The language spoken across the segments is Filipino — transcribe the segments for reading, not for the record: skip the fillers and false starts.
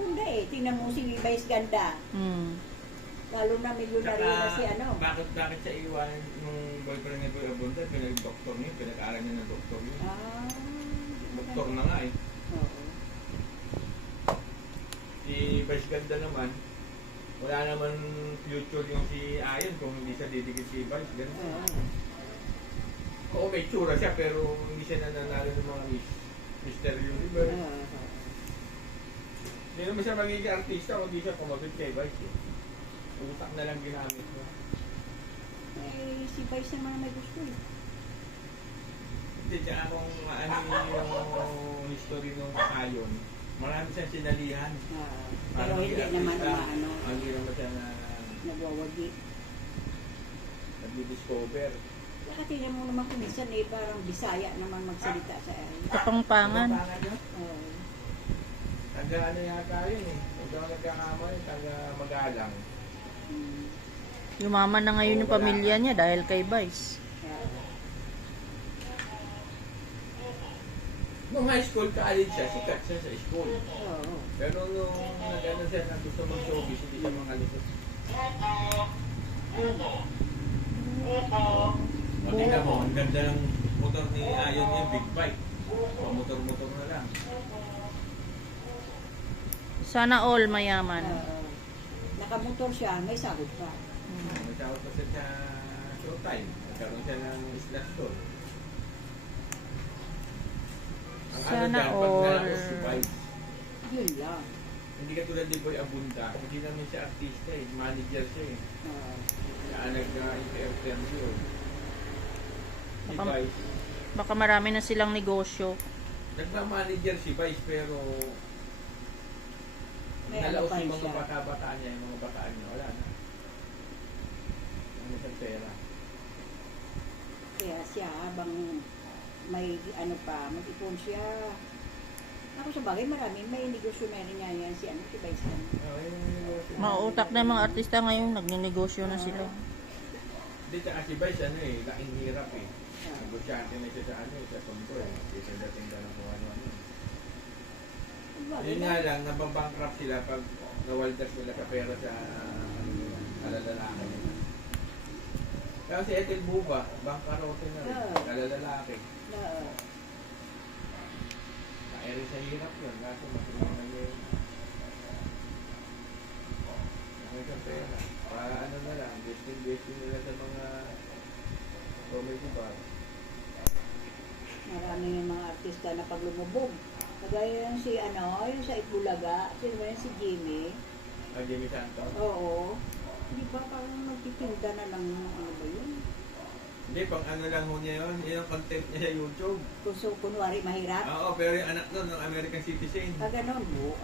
abunda eh. Tingnan mo si Vice Ganda. Lalo na milyonaryo na si ano. Bakit siya iwanan nung boyfriend ni Boy Abunda? Pinag-doktor niya, pinag-aaral niya ng doktor niya. Doktor na nga eh. Oo. Si Vice Ganda naman, wala naman future yung si Ayon kung hindi siya didikit si Vice Ganda. Oo, may tsura siya pero hindi siya nananalo ng mga Mr. Universe. Hindi naman siya magiging artista kung hindi siya kumabit kay Vice eh. Utak na lang ginamit mo. Eh, si Vice naman may gusto eh. Hindi, tsaka kung ano yung history ng Ayon, marami siyang sinalihan. Pero hindi naman ano. Hindi naman siya na nagwawagi. nag-discover. Saka tingnan mo naman kung minsan eh, parang Bisaya naman magsalita sa ay. Kapangpangan. Oo. Taga ano yata yun eh. Huwag ako nagkakamali, taga Magalang. Yumaman na ngayon yung pamilya niya dahil kay Vice. Nung high school, college siya, sikat siya sa school. Oo. Pero nung nag-ano siya na gusto mag-showbiz, hindi siya makalikot. Tingnan mo, ang ganda ng motor ni Ayon niya, big bike. Motor-motor na lang. Sana all mayaman. Nakamotor siya, may sahod pa. Nagtawag pa siya sa showtime. Nagkaroon siya ng slot store. Ang Sana dyan, pag all. nalakos si Vice, Yun lang. hindi ka tulad ni Boy Abunda, hindi naman siya artista eh, manager siya eh. Kaya nag-interview. Si Baka- Vice, Baka marami na silang negosyo. nagmamanager si Vice pero May nalaos ano pa yung mga siya. bata-bataan niya, yung mga bataan niya, wala na. Ano siyang pera. Kaya siya, habang may ano pa, mag-ipon siya. Ako sa bagay, marami. May negosyo na rin niya yan si ano, si Vice. Mauutak na yung mga artista ngayon, nagnenegosyo na sila. Hindi, tsaka si Vice, ano eh, laking hirap eh. Negosyante na siya sa ano eh, sa Tondo eh. Hindi siya dating lang kung ano-ano. Yun nga lang, nababankrupt sila pag nawaldas nila sa pera sa kalalalaki nila. Kaya si Ethel Buba, bankrupt na rin, kalalalaki. Kaya rin sa hirap yun, kaso matuloy yun. Ang sa pera. Para ano na lang, investing nila sa mga comedy bar. Marami yung mga artista na paglumubog. Kagaya yung si ano, yung sa Itbulaga, sino ba yun, si Jimmy. Jimmy Santos? Oo. Di ba parang magtitinda na lang ng ano ba yun? Hindi, pang ano lang ho niya yun. Yun ang content niya sa YouTube. Kung so, kunwari mahirap. Oo, pero yung anak nun, ng American citizen. Ganon mo.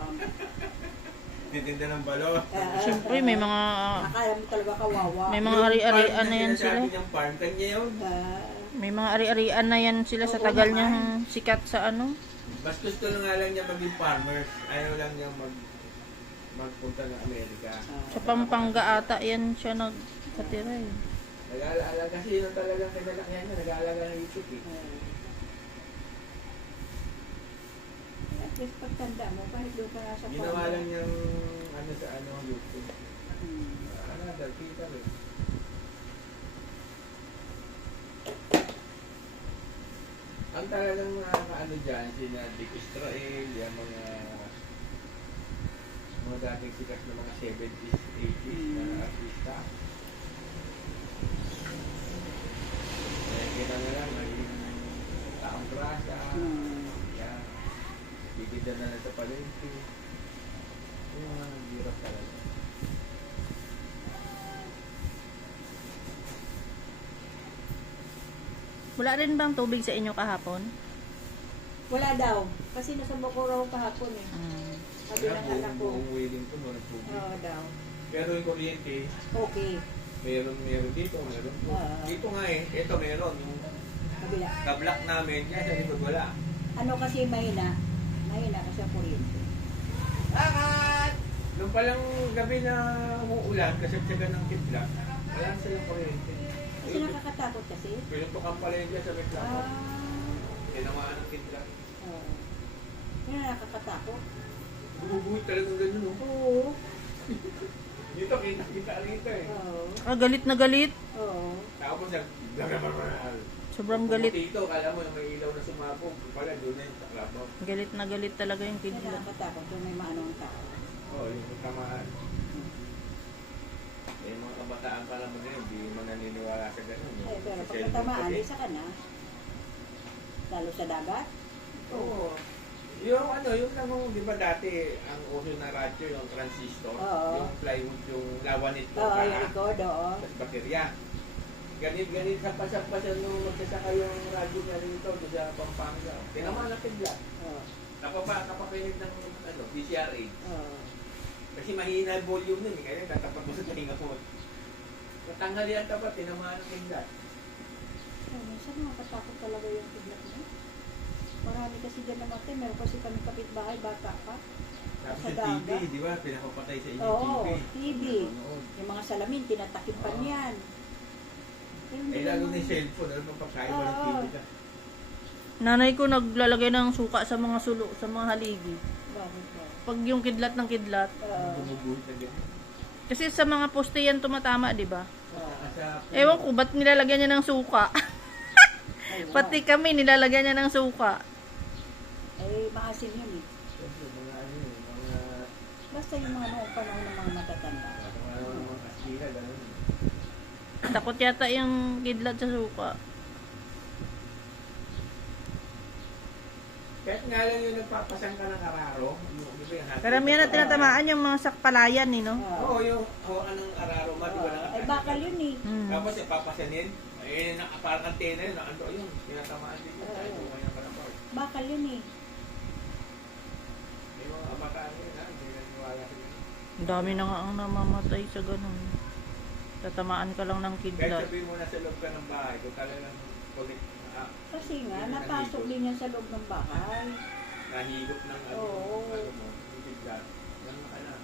Titinda ng balot. Siyempre, may mga Akala mo talaga kawawa. may mga ari-arian na yan sila. Yung farm, kanya yun. May mga ari-arian na yan sila sa tagal niyang sikat sa ano. Mas gusto na nga lang niya maging farmers. Ayaw lang niya magpunta ng Amerika. Sa Pampanga ata yan siya nagkatira eh. Nag-aalaga kasi yun talagang kinalakihan niya. Nag-aalaga ng YouTube eh. At least pagtanda mo, kahit doon ka nasa Ginawa lang niyang ano sa ano YouTube. Ano, kita rin. Ang talagang ano dyan, sina Dick Israel, yung mga dating sikat na mga 70s, 80s na artista. Kaya kita na lang, naging taong grasa, yan, titinda na lang sa palengke. Yung mga hirap talaga. Wala rin bang tubig sa inyo kahapon? Wala daw. Kasi nasa Bacurao kahapon eh. Sabi ng anak ko. Buong wedding ko, mo nagtubig. Oo daw. Pero yung kuryente, Okay. meron dito, meron po. Dito nga eh, ito meron. Yung Kabila. ka-block namin, kaya sa likod wala. Ano kasi mahina? Mahina kasi ang kuryente. Nung palang gabi na umuulan, kasi tiyaga ng kidlat, wala na silang kuryente. Kasi nakakatakot kasi. Pinutukan pala yun dyan sa may plako. Ah. Tinamaan ng kidlat. Oo. Yun ang nakakatakot. Bumubuhay talagang ganun, no? Oo. Dito, kita rito eh. Oo. Galit na galit. Oo. Tapos, Sobrang galit. Dito, kala mo may ilaw na sumabog. Pala, doon na yung taklabaw. Galit na galit talaga yung Kaya kidlat. nakakatakot kung may maano ang tao. Oo, yung tamaan. Eh, mga kabataan pala mo ngayon, hindi mo naniniwala sa ganun. No? Eh, pero Sa pag cellphone natamaan, kasi. isa ka na. Lalo sa dagat. Oo. Yung ano, yung nang, di ba dati, ang uso na radyo, yung transistor, Oo. yung plywood, yung lawanit mo Oo, yung likod, oo. sa baterya. Ganit sa pasan nung magsasaka yung radyo na rito doon sa Pampanga. Tinamaan na kidlat. Oo. Napapakinig ng ano, PCRH. Oo. Kasi mahina yung volume nun, kaya tatapat mo sa tinga mo. Natanghalian tapat, tinamaan ng kidlat. So, minsan nakakatakot talaga yung kidlat mo. Marami kasi dyan namatay. Meron kasi kami kapitbahay, bata pa. Tapos Sa yung TV, dagat. di ba? Pinapapatay sa inyo Oo, TV. TV. Nanonood. Yung mga salamin, tinatakip pa Oo. niyan. Pero hindi Eh, lalo naman- na yung cellphone, alam mo pagkain mo ng Oo. TV ka. Nanay ko naglalagay ng suka sa mga sulo, sa mga haligi. Bakit ba? Pag yung kidlat ng kidlat. Bumubuhit na ganyan. Kasi sa mga poste yan tumatama, di ba? Saka sa... Ewan ko, ba't nilalagyan niya ng suka? Ayun Pati kami, nilalagyan niya ng suka. Eh, maasin yun eh. Siyempre, mga ano yun, mga... Basta yung mga noong panahon ng mga matatanda. mga kastila, gano'n. Takot yata yung kidlat sa suka. Kahit nga lang yung nagpapasang ka ng araro, yung, di ba yung hati- Karamihan na tinatamaan yung mga sakpalayan, eh, no? Oo, yung hawakan ng araro, di ba Ay, bakal yun eh. Hmm. Tapos yung papasanin, eh, parang antena yun, ano yun, tinatamaan din yun, kahit Oo. kung kanyang panapal. Bakal yun eh. May mga kabataan yun, ha, hindi naniwala sa ganun. Ang dami na nga ang namamatay sa ganun. Tatamaan ka lang ng Kahit kidlat. sabihin mo na sa loob ka ng bahay, kung talagang connect, Kasi nga, napasok din yan sa loob ng bahay. nahigop ng ano, Oo. ano mo, yung bigla, yan ka na.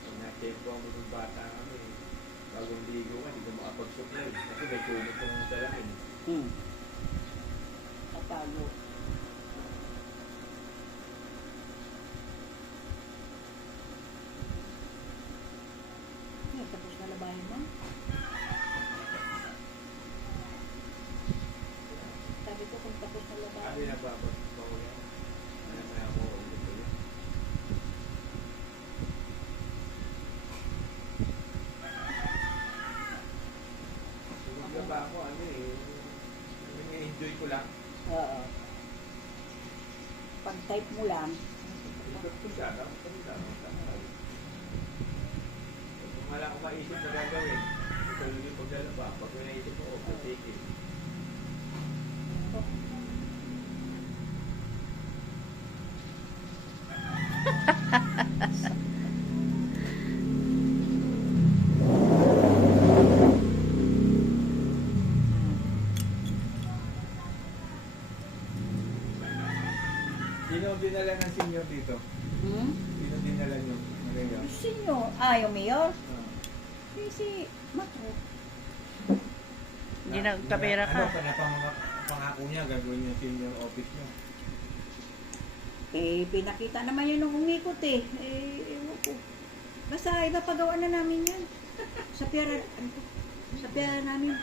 Pag na-tape ko ang mga bata kami, bagong ligo ka, hindi ko makapagsuklay. Kasi may kumot kong salamin. Natago. Tapos na labahin mo. Sabi ko kung tapos na Sabi labahin. nagbabag ko ko yan. Ano may ako, ulit ko yan. Tulog na ba ako, ano eh, enjoy ko lang. Oo. Pag type mo lang, Ikot ko siya, tapos kami lang. Kung wala akong maisip na gagawin, ituloy yung paglalaba. Pag may naisip ko, okay, take it. Sino ang dinala ng senior dito? Sino dinala nyo? Maria? gusto nyo, yung mayor? Si Matro. Hindi nagkapera ka. Ano pa na pangako niya, gagawin niya senior office niya. Eh, pinakita naman yun nung umikot eh. Ewan ko. Basta ipapagawa na namin yan. Sa pera namin.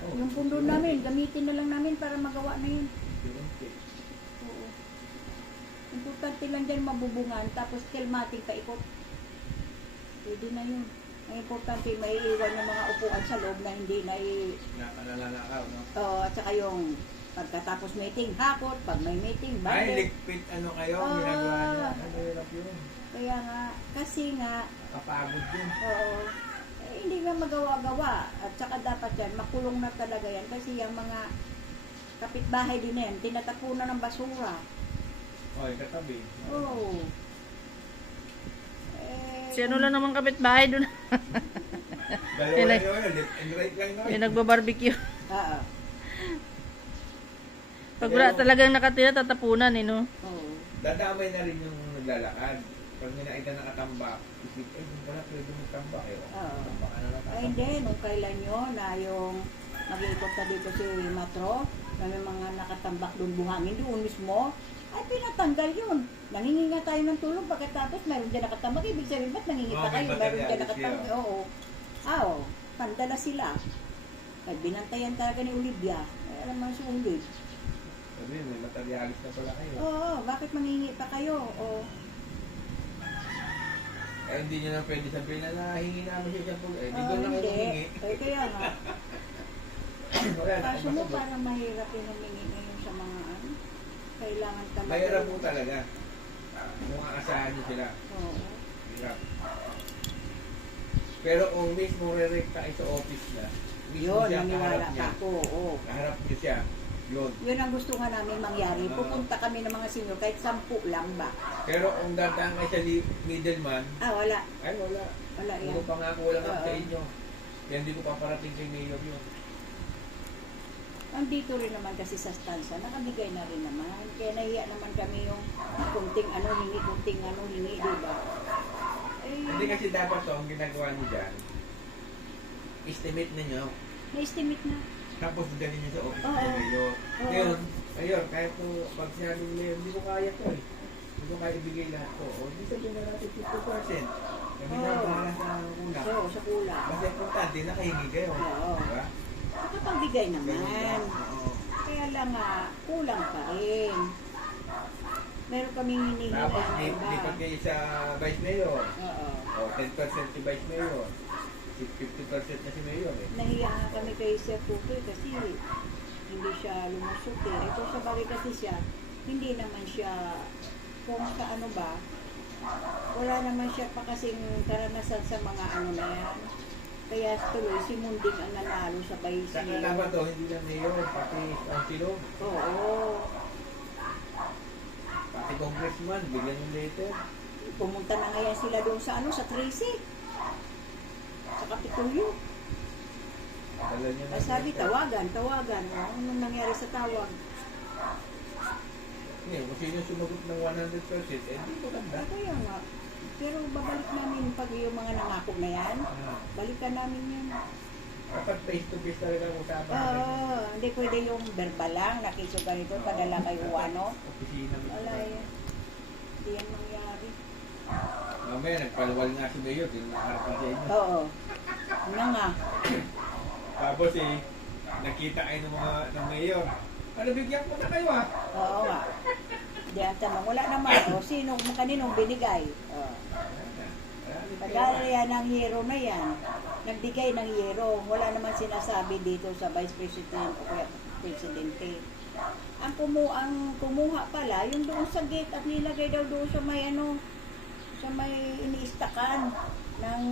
Oh, Yung pundo namin, gamitin na lang namin para magawa na yun. okay. Oo. Importante lang dyan mabubungan, tapos kilmating paikot. Pwede na yun. Ang importante, may iwan ng mga upuan sa loob na hindi na Nakalalakaw, no? at saka yung pagkatapos meeting, hakot, pag may meeting, Ay, balik. ligpit ano kayo, Ah. ginagawa niya. Ano hirap yun? Kaya nga, kasi nga, Kapagod yun. oo, hindi nga magawa-gawa. At saka dapat yan, makulong na talaga yan. Kasi yung mga kapitbahay din yan, tinatapunan ng basura. Okay, katabi. Oo. Si ano lang naman kapitbahay doon. Dalawa Yung yun, left and right lang yun. Yung nagbabarbecue. Oo. Pag wala talagang nakatira, tatapunan, eh, no? Oo. Dadamay na rin yung naglalakad. Pag ninain ka nakatambak, isip, yung pala pwede magtambak eh. Oo. Tambak ka na Ay nakatambak. hindi, nung kailan yun na yung mag-iikot na dito si Matro, na may mga nakatambak doon buhangin doon mismo, ay pinatanggal yun. Nangingi nga tayo ng tulong pagkatapos mayroon dyan nakatambak. Ibig sabihin, ba't nangingi pa May kayo? Mayroon materialis dyan nakatambak. siya. Oo. Oo. Pandala sila. At binantayan talaga ni Olivia. Ay, alam mo si Olivia. Sabi, may materialis na pala kayo. Oo, bakit mangingi pa kayo? Oo. Eh, hindi nyo na pwede sabihin na nahingi namin siya po. Eh, di ko na kayo Hindi. humingi. Eh, kaya nga. Wala na Kaso akong mo masagot. parang mahirap yung humingi ngayon sa mga ano. Kailangan talaga. Mahirap po talaga. Kung aasahan nyo sila. Oo. Hirap. Pero kung mismo re-rect tayo sa office na, mismo Yun, siya, naniwala kaharap ka niya. ako. Oo. Kaharap niyo siya. Yun. Yun ang gusto nga namin mangyari. Pupunta kami ng mga senior, kahit 10 lang ba? Pero kung dadaan kayo sa middleman, Ah, wala. ay wala. Wala yan. Puro pangako lang ako sa Oo. inyo. Kaya hindi ko paparating kay Mayor yun. Andito rin naman kasi sa stanza, nakabigay na rin naman. Kaya nahiya naman kami yung kunting ano hingi, di ba? Hindi Eh, kasi dapat to, ang ginagawa niyo dyan, estimate ninyo, na-estimate na. tapos dalhin niyo sa office Oo. ni Mayor. Oo. Ngayon, ayun, kahit po, pag sinabi ni Mayor, hindi ko kaya to eh. Hindi ko kaya ibigay lahat to. O, di sabihin na natin 50%. Kami na Oo. bahala sa kulang. Oo, sa kulang. Kasi importante, nakahingi kayo. Oo. Diba? Nakapagbigay naman. Oo. Kaya lang nga, kulang pa rin. Meron kaming hinihingi Tapos, na iba. lipat kayo sa Vice Mayor. Oo. O, 10% si Vice Mayor. 50% na si Mayor eh. Nahiya nga kami kay Sir Putoy kasi hindi siya lumusot eh. Ito sa bagay kasi siya, hindi naman siya, kung sa ano ba, wala naman siya pa kasing karanasan sa mga ano na yan. Kaya tuloy si Munding ang nanalo sa Vice Sa Mayor. dapat to, hindi lang Mayor, pati Councilor, Oo. pati Congressman, bigyan yung letter. Pumunta na nga yan sila doon sa ano, sa Tracy. Sa Kapitolyo. Dala niya Ay sabi, tawagan. Anong nangyari sa tawag? Ngayon, kung sino sumagot ng 100%, eh, hindi maganda. Kaya nga. Pero babalik namin pag yung mga nangako na yan. Balikan namin yan. Dapat face-to-face talaga ang usapan. Oo, hindi pwede yung verbal lang, nakiso ganito, padala kayo ano. Opisina mo. Wala yan. Hindi yan mangyari. Mamaya, nagpalawal nga si Mayor, di nakarapan sa inyo. Oo. Ano nga. Tapos eh, nakita kayo ng Mayor. Ano, bigyan ko na kayo ah. Oo nga. Hindi ang tanong, wala naman. O, kaninong binigay? Oo. Pagkala yan ng hero na yan, nagbigay ng hero. Wala naman sinasabi dito sa Vice President o kaya Presidente. Ang kumuha pala, yung doon sa gate at nilagay daw doon sa may ano, sa may iniistakan ng